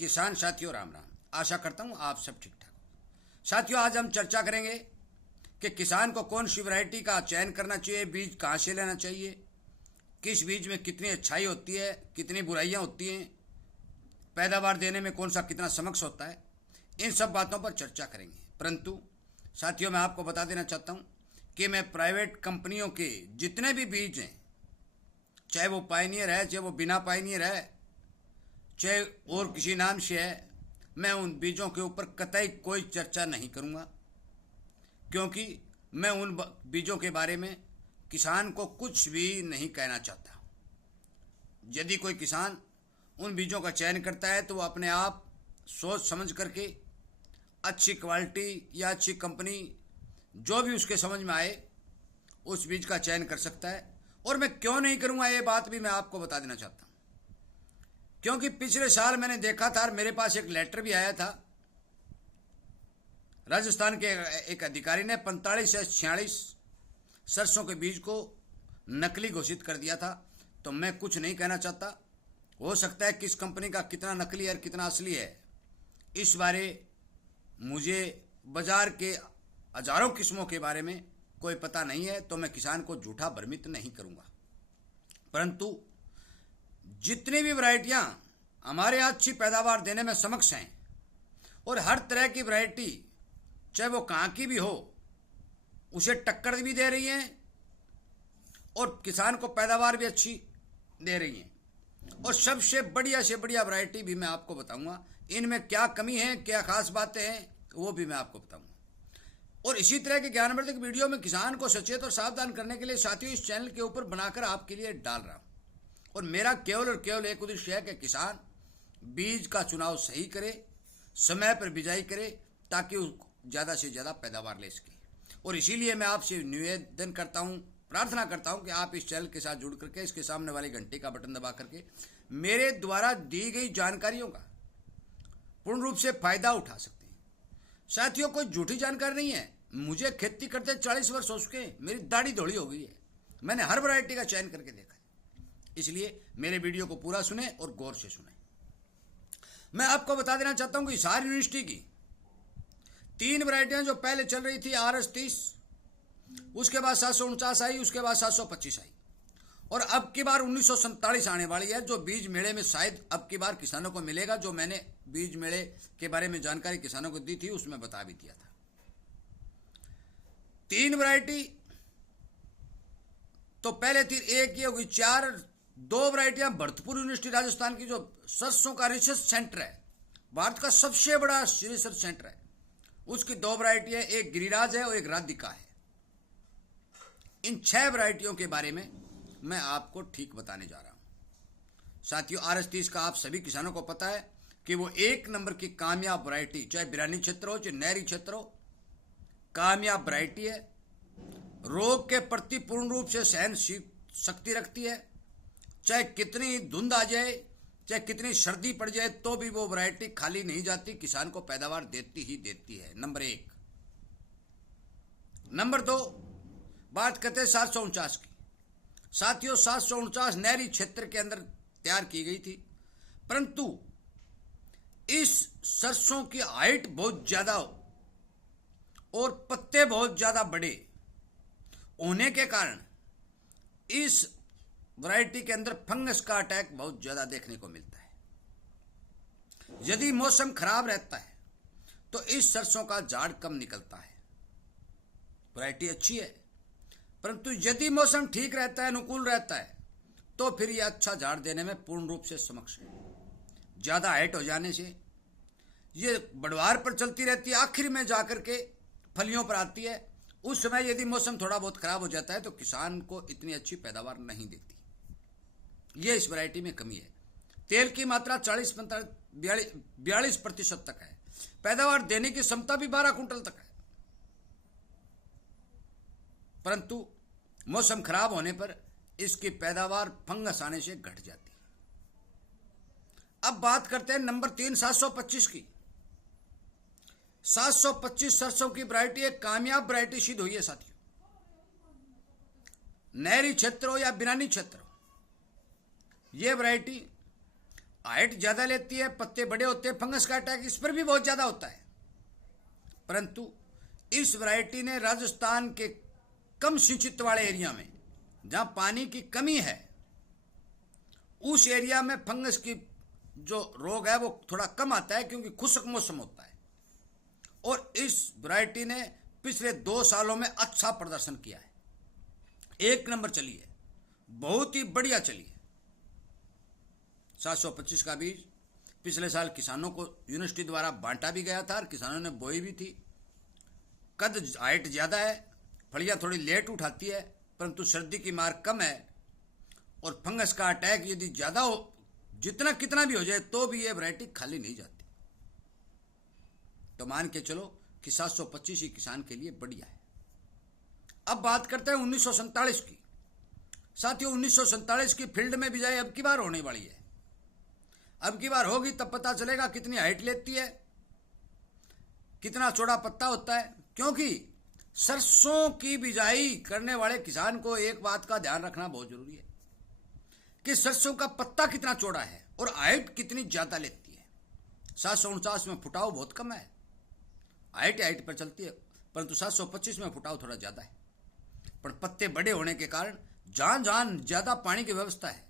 किसान साथियों राम राम। आशा करता हूँ आप सब ठीक ठाक हो। साथियों आज हम चर्चा करेंगे कि किसान को कौन सी वैरायटी का चयन करना चाहिए, बीज कहाँ से लेना चाहिए, किस बीज में कितनी अच्छाई होती है, कितनी बुराइयाँ होती हैं, पैदावार देने में कौन सा कितना समक्ष होता है। इन सब बातों पर चर्चा करेंगे। परंतु साथियों मैं आपको बता देना चाहता हूँ कि मैं प्राइवेट कंपनियों के जितने भी बीज हैं, चाहे वो पायनियर है, चाहे वो बिना पायनियर है, चाहे और किसी नाम से है, मैं उन बीजों के ऊपर कतई कोई चर्चा नहीं करूंगा, क्योंकि मैं उन बीजों के बारे में किसान को कुछ भी नहीं कहना चाहता। यदि कोई किसान उन बीजों का चयन करता है तो वो अपने आप सोच समझ करके अच्छी क्वालिटी या अच्छी कंपनी जो भी उसके समझ में आए उस बीज का चयन कर सकता है। और मैं क्यों नहीं करूंगा ये बात भी मैं आपको बता देना चाहता हूँ, क्योंकि पिछले साल मैंने देखा था और मेरे पास एक लेटर भी आया था। राजस्थान के एक अधिकारी ने 45 से 46 सरसों के बीज को नकली घोषित कर दिया था। तो मैं कुछ नहीं कहना चाहता, हो सकता है किस कंपनी का कितना नकली है और कितना असली है, इस बारे मुझे बाजार के हजारों किस्मों के बारे में कोई पता नहीं है, तो मैं किसान को झूठा भ्रमित नहीं करूंगा। परंतु जितनी भी वैरायटियां हमारे यहाँ अच्छी पैदावार देने में समक्ष हैं और हर तरह की वैरायटी चाहे वो कहाँ की भी हो उसे टक्कर भी दे रही हैं और किसान को पैदावार भी अच्छी दे रही हैं, और सबसे बढ़िया से बढ़िया वैरायटी भी मैं आपको बताऊंगा। इनमें क्या कमी है, क्या खास बातें हैं, वो भी मैं आपको बताऊंगा। और इसी तरह के ज्ञानवर्धक वीडियो में किसान को सचेत और सावधान करने के लिए साथियों इस चैनल के ऊपर बनाकर आपके लिए डाल रहा हूं। और मेरा केवल और केवल एक उद्देश्य है कि किसान बीज का चुनाव सही करे, समय पर बिजाई करे, ताकि ज़्यादा से ज़्यादा पैदावार ले सके। और इसीलिए मैं आपसे निवेदन करता हूँ, प्रार्थना करता हूँ कि आप इस चैनल के साथ जुड़ करके इसके सामने वाली घंटे का बटन दबा करके मेरे द्वारा दी गई जानकारियों का पूर्ण रूप से फायदा उठा सकते हैं। साथियों कोई झूठी जानकारी नहीं है। मुझे खेती करते 40 वर्ष हो चुके, मेरी दाढ़ी धोड़ी हो गई है, मैंने हर वैरायटी का चयन करके देखा है। इसलिए मेरे वीडियो को पूरा सुने और गौर से सुने। मैं आपको बता देना चाहता हूं कि हिसार यूनिवर्सिटी की 3 वैरायटियां जो पहले चल रही थी, RS30, उसके बाद 749 आई, उसके बाद 725 आई, और अब की बार 1947 आने वाली है, जो बीज मेले में शायद अब की बार किसानों को मिलेगा। जो मैंने बीज मेले के बारे में जानकारी किसानों को दी थी उसमें बता भी दिया था। 3 वैरायटी तो पहले थी, एक ये होगी 4, 2 वैरायटियां भरतपुर यूनिवर्सिटी राजस्थान की जो सरसों का रिसर्च सेंटर है, भारत का सबसे बड़ा रिसर्च सेंटर है, उसकी 2 वैरायटी है, एक गिरिराज है और एक राधिका है। इन 6 वैरायटियों के बारे में मैं आपको ठीक बताने जा रहा हूं। साथियों RS30 का आप सभी किसानों को पता है कि वो 1 नंबर की कामयाब वैरायटी, चाहे बिरानी क्षेत्र हो चाहे नहरी क्षेत्र हो, कामयाब वैरायटी है। रोग के प्रति पूर्ण रूप से सहन शक्ति रखती है। चाहे कितनी धुंध आ जाए, चाहे कितनी सर्दी पड़ जाए, तो भी वो वैरायटी खाली नहीं जाती, किसान को पैदावार देती ही देती है। नंबर 1। नंबर 2 बात करते हैं 749 की। साथियों 749 नहरी क्षेत्र के अंदर तैयार की गई थी, परंतु इस सरसों की हाइट बहुत ज्यादा और पत्ते बहुत ज्यादा बड़े होने के कारण इस वैरायटी के अंदर फंगस का अटैक बहुत ज्यादा देखने को मिलता है। यदि मौसम खराब रहता है तो इस सरसों का झाड़ कम निकलता है। वैरायटी अच्छी है, परंतु यदि मौसम ठीक रहता है, अनुकूल रहता है, तो फिर यह अच्छा झाड़ देने में पूर्ण रूप से समक्ष है। ज्यादा हाइट हो जाने से ये बढ़वार पर चलती रहती है, आखिर में जाकर के फलियों पर आती है। उस समय यदि मौसम थोड़ा बहुत खराब हो जाता है तो किसान को इतनी अच्छी पैदावार नहीं देती। ये इस वैरायटी में कमी है। तेल की मात्रा 42% तक है, पैदावार देने की क्षमता भी 12 कुंटल तक है, परंतु मौसम खराब होने पर इसकी पैदावार फंगस आने से घट जाती है। अब बात करते हैं नंबर 3 725 की। 725 सरसों की वैरायटी एक कामयाब वैरायटी सिद्ध हुई है साथियों। नहरी क्षेत्र हो या बिरानी क्षेत्र हो, यह वैरायटी हाइट ज्यादा लेती है, पत्ते बड़े होते हैं, फंगस का अटैक इस पर भी बहुत ज्यादा होता है। परंतु इस वैरायटी ने राजस्थान के कम सिंचित वाले एरिया में, जहां पानी की कमी है, उस एरिया में फंगस की जो रोग है वो थोड़ा कम आता है, क्योंकि खुश्क मौसम होता है। और इस वैरायटी ने पिछले 2 सालों में अच्छा प्रदर्शन किया है, 1 नंबर चली है, बहुत ही बढ़िया चली है। 725 का बीज पिछले साल किसानों को यूनिवर्सिटी द्वारा बांटा भी गया था और किसानों ने बोई भी थी। कद हाइट ज़्यादा है, फलियां थोड़ी लेट उठाती है, परंतु सर्दी की मार कम है और फंगस का अटैक यदि ज़्यादा हो, जितना कितना भी हो जाए, तो भी ये वैरायटी खाली नहीं जाती। तो मान के चलो कि 725 ही किसान के लिए बढ़िया है। अब बात करते हैं 1947 की। साथियों, 1947 की फील्ड में बिजाई अब की बार होने वाली है। अब की बार होगी तब पता चलेगा कितनी हाइट लेती है, कितना चौड़ा पत्ता होता है। क्योंकि सरसों की बिजाई करने वाले किसान को एक बात का ध्यान रखना बहुत जरूरी है कि सरसों का पत्ता कितना चौड़ा है और हाइट कितनी ज्यादा लेती है। 749 में फुटाव बहुत कम है, हाइट पर चलती है, परंतु 725 में फुटाव थोड़ा ज्यादा है। पर पत्ते बड़े होने के कारण जहां जहां ज्यादा पानी की व्यवस्था है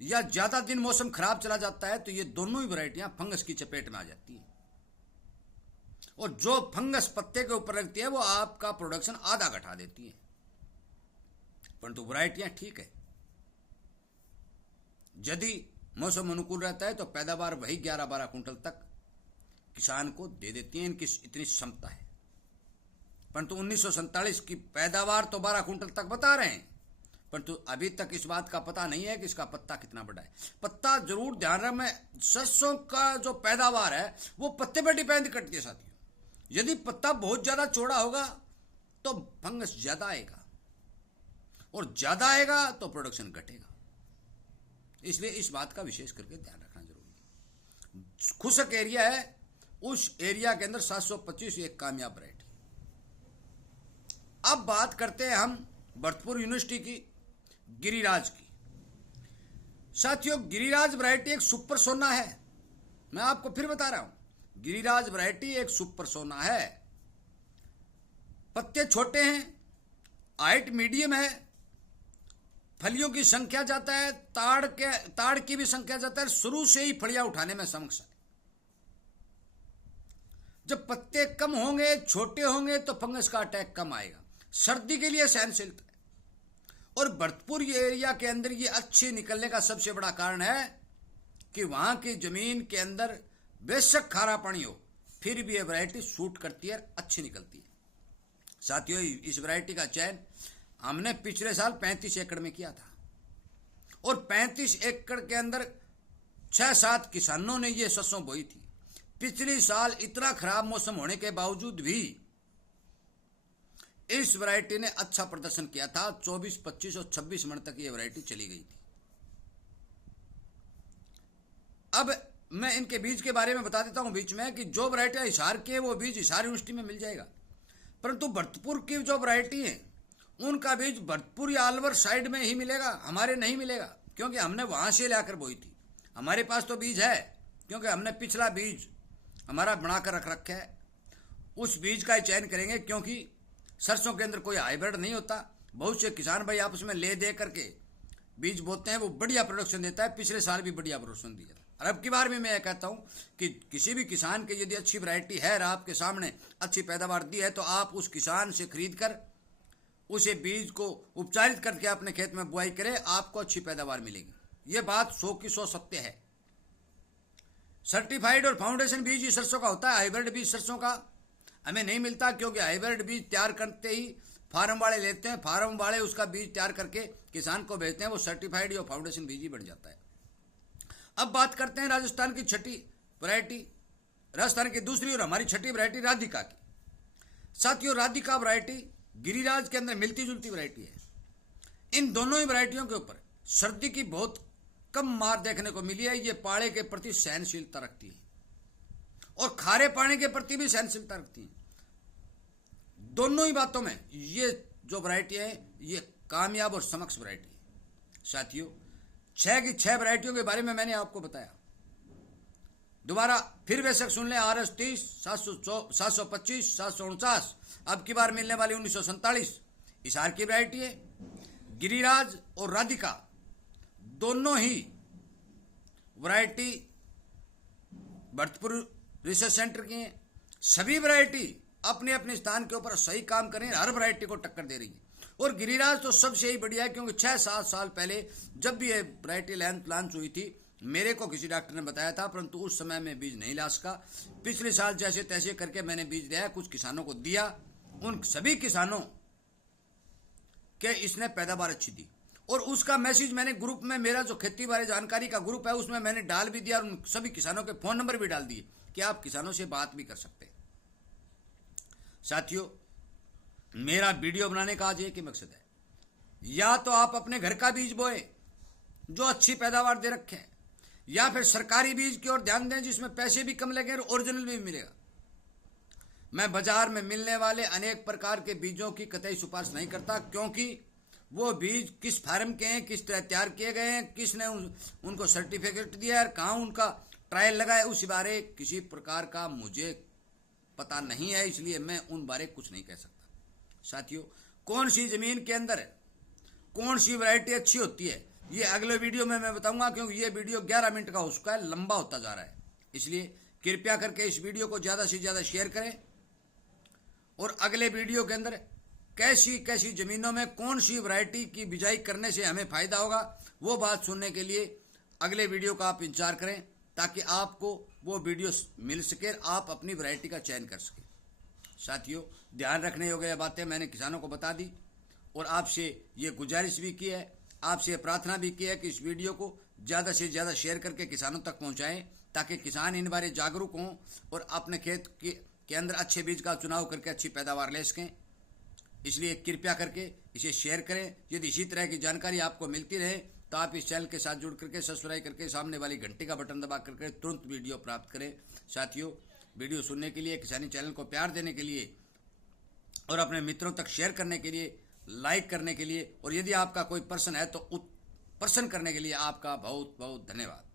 या ज्यादा दिन मौसम खराब चला जाता है, तो ये दोनों ही वैरायटियां फंगस की चपेट में आ जाती है। और जो फंगस पत्ते के ऊपर लगती है वो आपका प्रोडक्शन आधा घटा देती है। परंतु वैरायटियां ठीक है, यदि मौसम अनुकूल रहता है तो पैदावार वही 11-12 कुंटल तक किसान को दे देती है, इनकी इतनी क्षमता है। परंतु 1947 की पैदावार तो 12 कुंटल तक बता रहे हैं, परंतु अभी तक इस बात का पता नहीं है कि इसका पत्ता कितना बड़ा है। पत्ता जरूर ध्यान रखें, सरसों का जो पैदावार है वो पत्ते पर डिपेंड करती है साथियों। यदि पत्ता बहुत ज्यादा चौड़ा होगा तो फंगस ज्यादा आएगा, और ज्यादा आएगा तो प्रोडक्शन घटेगा। इसलिए इस बात का विशेष करके ध्यान रखना जरूरी है। खुश्क एरिया है, उस एरिया के अंदर 725 एक कामयाब वैरायटी। अब बात करते हैं हम भरतपुर यूनिवर्सिटी की गिरिराज की। साथियों, गिरिराज वैरायटी एक सुपर सोना है। मैं आपको फिर बता रहा हूं, गिरिराज वैरायटी एक सुपर सोना है। पत्ते छोटे हैं, हाइट मीडियम है, फलियों की संख्या जाता है, ताड़ की भी संख्या जाता है, शुरू से ही फलियां उठाने में सक्षम है। जब पत्ते कम होंगे, छोटे होंगे, तो फंगस का अटैक कम आएगा, सर्दी के लिए सहनशीलता है। और भरतपुर एरिया के अंदर ये अच्छी निकलने का सबसे बड़ा कारण है कि वहां की जमीन के अंदर बेशक खारा पानी हो, फिर भी ये वैरायटी सूट करती है, अच्छी निकलती है। साथियों, इस वैरायटी का चयन हमने पिछले साल 35 एकड़ में किया था, और 35 एकड़ के अंदर 6-7 किसानों ने ये सरसों बोई थी। पिछले साल इतना खराब मौसम होने के बावजूद भी इस वैरायटी ने अच्छा प्रदर्शन किया था। 24, 25 और 26 मन तक ये वैरायटी चली गई थी। अब मैं इनके बीज के बारे में बता देता हूं बीच में कि जो वैरायटी हिसार की है वो बीज हिसार यूनिवर्सिटी में मिल जाएगा, परंतु भरतपुर की जो वैरायटी है उनका बीज भरतपुर या अलवर साइड में ही मिलेगा, हमारे नहीं मिलेगा, क्योंकि हमने वहां से लाकर बोई थी। हमारे पास तो बीज है, क्योंकि हमने पिछला बीज हमारा बनाकर रख रखा है, उस बीज का ही चयन करेंगे। क्योंकि सरसों के अंदर कोई हाइब्रिड नहीं होता। बहुत से किसान भाई आपस में ले दे करके बीज बोते हैं, वो बढ़िया प्रोडक्शन देता है। पिछले साल भी बढ़िया प्रोडक्शन दिया था, और अब की बार भी मैं कहता हूं कि किसी भी किसान के यदि अच्छी वैरायटी है और आपके सामने अच्छी पैदावार दी है, तो आप उस किसान से खरीद कर उसे बीज को उपचारित करके अपने खेत में बुआई करें, आपको अच्छी पैदावार मिलेगी। ये बात 100 की 100 सत्य है। सर्टिफाइड और फाउंडेशन बीज ही सरसों का होता है, हाइब्रिड बीज सरसों का हमें नहीं मिलता, क्योंकि हाइब्रिड बीज तैयार करते ही फार्म वाले लेते हैं, फार्म वाले उसका बीज तैयार करके किसान को भेजते हैं, वो सर्टिफाइड या फाउंडेशन बीज ही बन जाता है। अब बात करते हैं राजस्थान की छठी वैरायटी, राजस्थान की दूसरी और हमारी छठी वैरायटी राधिका की। साथियों, राधिका वैरायटी गिरिराज के अंदर मिलती जुलती वैरायटी है। इन दोनों ही वैरायटियों के ऊपर सर्दी की बहुत कम मार देखने को मिली है। ये पाड़े के प्रति सहनशीलता रखती है और खारे पानी के प्रति भी सहनशीलता रखती है। दोनों ही बातों में ये जो वैरायटी है ये कामयाब और समक्ष वैरायटी है। साथियों, 6 की 6 वैरायटियों के बारे में मैंने आपको बताया। दोबारा फिर बेशक सुन लें, RS-30, 725, 749, अब की बार मिलने वाली 1947 हिसार की वैरायटी है। गिरिराज और राधिका दोनों ही वैरायटी भरतपुर रिसर्च सेंटर की हैं। सभी वैरायटी अपने अपने स्थान के ऊपर सही काम कर रही है, हर वैरायटी को टक्कर दे रही है। और गिरिराज तो सबसे ही बढ़िया है, क्योंकि 6-7 साल पहले जब भी ये वैरायटी लॉन्च हुई थी, मेरे को किसी डॉक्टर ने बताया था, परंतु उस समय में बीज नहीं ला सका। पिछले साल जैसे तैसे करके मैंने बीज दिया, कुछ किसानों को दिया, उन सभी किसानों के इसने पैदावार अच्छी दी। और उसका मैसेज मैंने ग्रुप में, मेरा जो खेती बाड़ी जानकारी का ग्रुप है उसमें मैंने डाल भी दिया, और उन सभी किसानों के फोन नंबर भी डाल दिए कि आप किसानों से बात भी कर सकते हैं। साथियों, मेरा वीडियो बनाने का आज एक ही मकसद है, या तो आप अपने घर का बीज बोए जो अच्छी पैदावार दे रखे हैं, या फिर सरकारी बीज की ओर ध्यान दें जिसमें पैसे भी कम लगे और ओरिजिनल भी मिलेगा। मैं बाजार में मिलने वाले अनेक प्रकार के बीजों की कतई सिफारिश नहीं करता, क्योंकि वो बीज किस फार्म के हैं, किस तरह तैयार किए गए हैं, किसने उनको सर्टिफिकेट दिया है, कहाँ उनका ट्रायल लगा है, उस बारे किसी प्रकार का मुझे पता नहीं है, इसलिए मैं उन बारे कुछ नहीं कह सकता। साथियों, कौन सी जमीन के अंदर कौन सी वैरायटी अच्छी होती है, ये अगले वीडियो में मैं बताऊंगा, क्योंकि ये वीडियो 11 मिनट का हो चुका है, लंबा होता जा रहा है। इसलिए कृपया करके इस वीडियो को ज़्यादा से ज़्यादा शेयर करें, और अगले वीडियो के अंदर कैसी कैसी ज़मीनों में कौन सी वैरायटी की बिजाई करने से हमें फ़ायदा होगा, वो बात सुनने के लिए अगले वीडियो का आप इंतजार करें, ताकि आपको वो वीडियो मिल सके, आप अपनी वैरायटी का चयन कर सकें। साथियों, ध्यान रखने योग्य बातें मैंने किसानों को बता दी, और आपसे ये गुजारिश भी की है, आपसे प्रार्थना भी की है कि इस वीडियो को ज़्यादा से ज़्यादा शेयर करके किसानों तक पहुंचाएं, ताकि किसान इन बारे जागरूक हों और अपने खेत के अंदर अच्छे बीज का चुनाव करके अच्छी पैदावार ले सकें। इसलिए कृपया करके इसे शेयर करें। यदि इसी तरह की जानकारी आपको मिलती रहे तो आप इस चैनल के साथ जुड़ करके सब्सक्राइब करके सामने वाली घंटी का बटन दबा करके तुरंत वीडियो प्राप्त करें। साथियों, वीडियो सुनने के लिए, किसानी चैनल को प्यार देने के लिए और अपने मित्रों तक शेयर करने के लिए, लाइक करने के लिए, और यदि आपका कोई प्रश्न है तो प्रश्न करने के लिए आपका बहुत बहुत धन्यवाद।